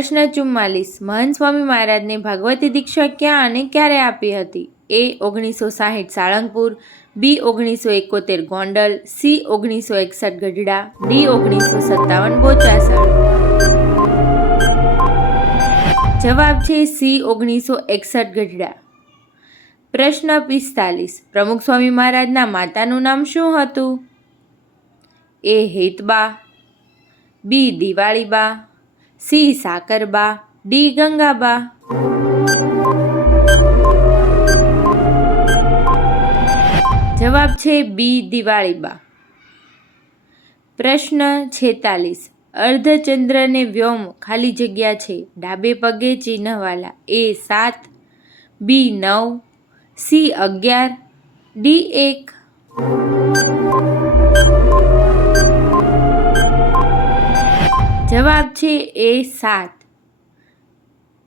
પ્રશ્ન ચુમ્માલીસ. મહંત સ્વામી મહારાજને ભાગવતી દીક્ષા ક્યાં અને ક્યારે આપી હતી? એ ઓગણીસો સાહીઠ સાળંગપુર, બી ઓગણીસો એકોતેર ગોંડલ, સી ઓગણીસો એકસઠ ગઢડા, ડી ઓગણીસો સત્તાવન બોચાસણ. જવાબ છે સી ઓગણીસો એકસઠ ગઢડા. પ્રશ્ન પિસ્તાલીસ. પ્રમુખ સ્વામી મહારાજના માતાનું નામ શું હતું? A Hetba, B Diwaliba C Sakarba, D Gangaba. જવાબ છે બી દિવાળીબા. પ્રશ્ન છેતાલીસ. અર્ધચંદ્રને વ્યોમ ખાલી જગ્યા છે. ડાબે પગે ચિહ્નવાલા એ સાત, બી નવ, સી અગિયાર, ડી એક. છે એ સાત.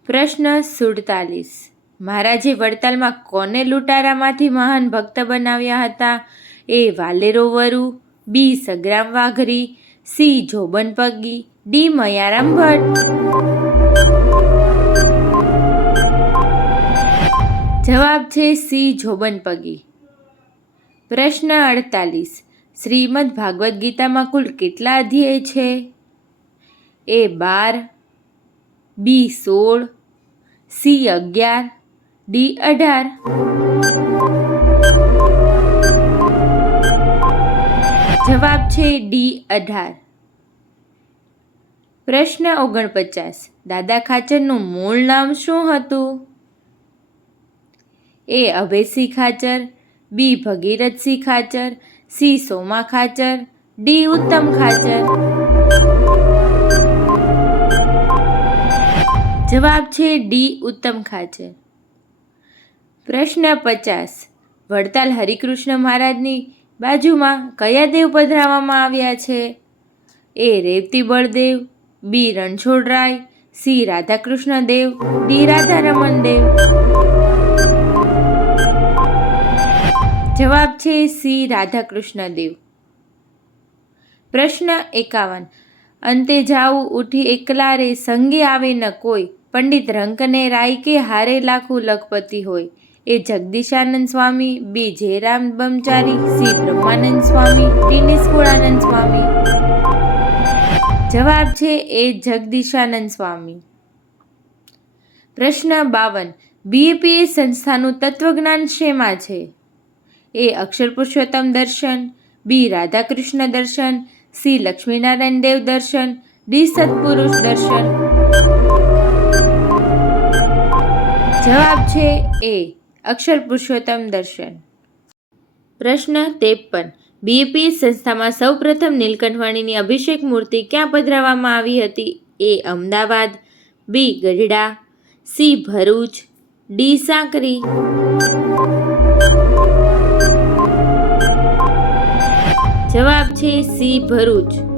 પ્રશ્ન સુડતાલીસ. મહારાજે વડતાલમાં કોને લૂંટારામાંથી મહાન ભક્ત બનાવ્યા હતા? A Valera Varu, B Sagram Vaghri, C Joban Pagi D Mayaram Bhatt. જવાબ છે સી જોબન પગી પ્રશ્ન અડતાલીસ. શ્રીમદ ભાગવદ્ ગીતામાં કુલ કેટલા અધ્યાય છે? એ બાર, બી સોળ, સી અગિયાર, ડી અઢાર. જવાબ છે ડી અઢાર. પ્રશ્ન ઓગણપચાસ. દાદા ખાચરનું મૂળ નામ શું હતું? A Abhaysinh Khachar, B Bhagirathsinh Khachar, C Soma Khachar, D Uttam Khachar. જવાબ છે ડી, ઉત્તમ ખાચર. પ્રશ્ન પચાસ. વડતાલ હરિકૃષ્ણ મહારાજની બાજુમાં કયા દેવ પધરાવવામાં આવ્યા છે? A, Revati Baldev, B Ranchhodrai C, Radhakrishna Dev, D, Radharaman Dev. જવાબ છે સી, રાધાકૃષ્ણ દેવ. પ્રશ્ન એકાવન. અંતે જાઉં ઉઠી એકલા રે સંગે આવે ન કોઈ પંડિત રંકને રાય કે હારે લાખું લખપતિ હોય. એ જગદીશાનંદ Swami, B. Jayram Brahmachari, C. Brahmanand Swami, T. Nishkulanand Swami. જવાબ છે એ જગદીશાનંદ સ્વામી. પ્રશ્ન બાવન. બીએપીએ સંસ્થાનું તત્વજ્ઞાન શેમાં છે? એ અક્ષર પુરુષોત્તમ દર્શન, બી. રાધાકૃષ્ણ દર્શન, સી. લક્ષ્મીનારાયણ દેવ દર્શન, ડી. સત્પુરુષ દર્શન. જવાબ છે એ, અક્ષર પુરુષોત્તમ દર્શન. પ્રશ્ન તેપન બીએપી સંસ્થામાં સૌપ્રથમ નીલકંઠવાણીની અભિષેક મૂર્તિ ક્યાં પધરાવવામાં આવી હતી? A, Ahmedabad. B Gadhada. C Bharuch. D Sankari. જવાબ છે સી, ભરૂચ.